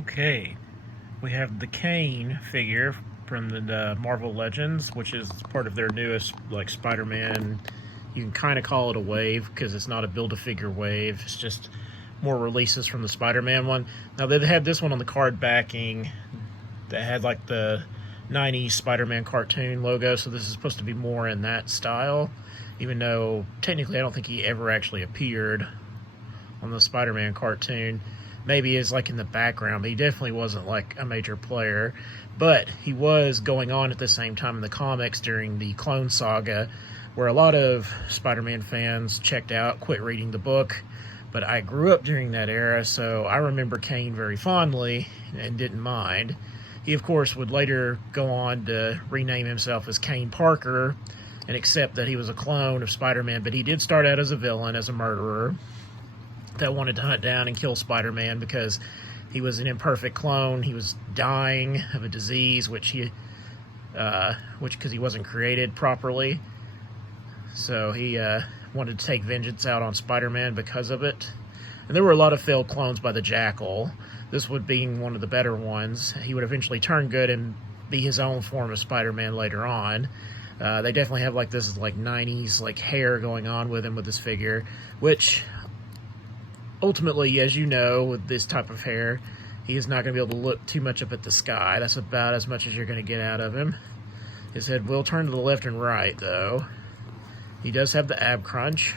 Okay, we have the Kaine figure from the Marvel Legends, which is part of their newest, like, Spider-Man. You can kind of call it a wave because it's not a Build-A-Figure wave. It's just more releases from the Spider-Man one. Now, they had this one on the card backing that had, like, the 90s Spider-Man cartoon logo, so this is supposed to be more in that style, even though technically I don't think he ever actually appeared on the Spider-Man cartoon. Maybe is like in the background, but he definitely wasn't like a major player. But he was going on at the same time in the comics during the Clone Saga, where a lot of Spider-Man fans checked out, quit reading the book. But I grew up during that era, so I remember Kaine very fondly and didn't mind. He, of course, would later go on to rename himself as Kaine Parker and accept that he was a clone of Spider-Man, but he did start out as a villain, as a murderer that wanted to hunt down and kill Spider-Man because he was an imperfect clone. He was dying of a disease because he wasn't created properly. So he wanted to take vengeance out on Spider-Man because of it. And there were a lot of failed clones by the Jackal. This would be one of the better ones. He would eventually turn good and be his own form of Spider-Man later on. They definitely have like this like 90s like hair going on with him with this figure, which ultimately, as you know, with this type of hair, he is not going to be able to look too much up at the sky. That's about as much as you're going to get out of him. His head will turn to the left and right, though. He does have the ab crunch.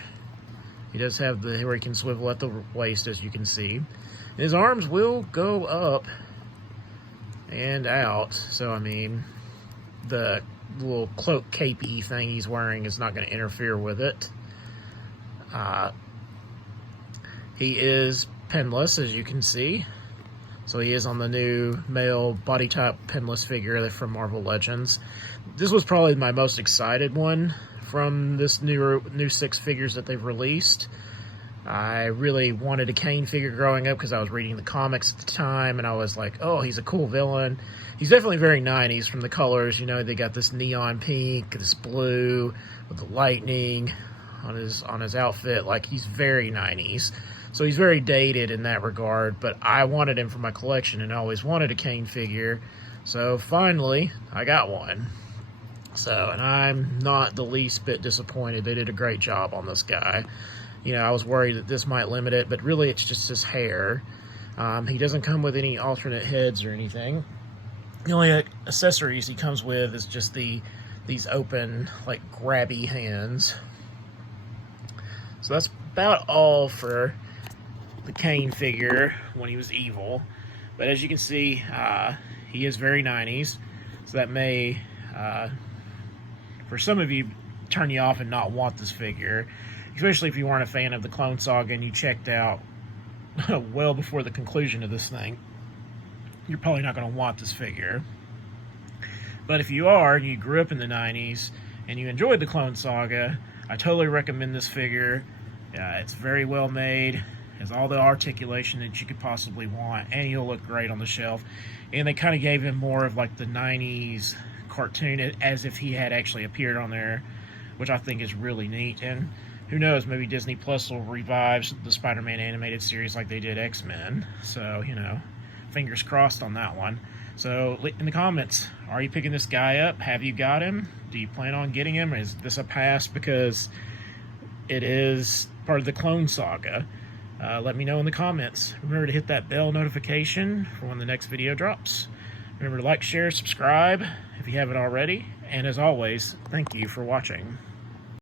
He does have the where he can swivel at the waist, as you can see. And his arms will go up and out. So, I mean, the little cloak capey thing he's wearing is not going to interfere with it. He is penless, as you can see. So he is on the new male body type penless figure from Marvel Legends. This was probably my most excited one from this new 6 figures that they've released. I really wanted a Kaine figure growing up because I was reading the comics at the time, and I was like, oh, he's a cool villain. He's definitely very 90s from the colors. You know, they got this neon pink, this blue with the lightning on his outfit. Like, he's very 90s. So he's very dated in that regard, but I wanted him for my collection and I always wanted a Kaine figure. So finally, I got one. So, and I'm not the least bit disappointed. They did a great job on this guy. You know, I was worried that this might limit it, but really it's just his hair. He doesn't come with any alternate heads or anything. The only accessories he comes with is just these open, like, grabby hands. So that's about all for the Kaine figure when he was evil. But as you can see, he is very 90s. So that may, for some of you, turn you off and not want this figure. Especially if you weren't a fan of the Clone Saga and you checked out well before the conclusion of this thing. You're probably not going to want this figure. But if you are, and you grew up in the 90s, and you enjoyed the Clone Saga, I totally recommend this figure. It's very well made. Has all the articulation that you could possibly want, and he'll look great on the shelf. And they kind of gave him more of like the 90s cartoon as if he had actually appeared on there, which I think is really neat. And who knows, maybe Disney Plus will revive the Spider-Man animated series like they did X-Men. So, you know, fingers crossed on that one. So in the comments, are you picking this guy up? Have you got him? Do you plan on getting him? Is this a pass because it is part of the Clone Saga? Let me know in the comments. Remember to hit that bell notification for when the next video drops. Remember to like, share, subscribe if you haven't already. And as always, thank you for watching.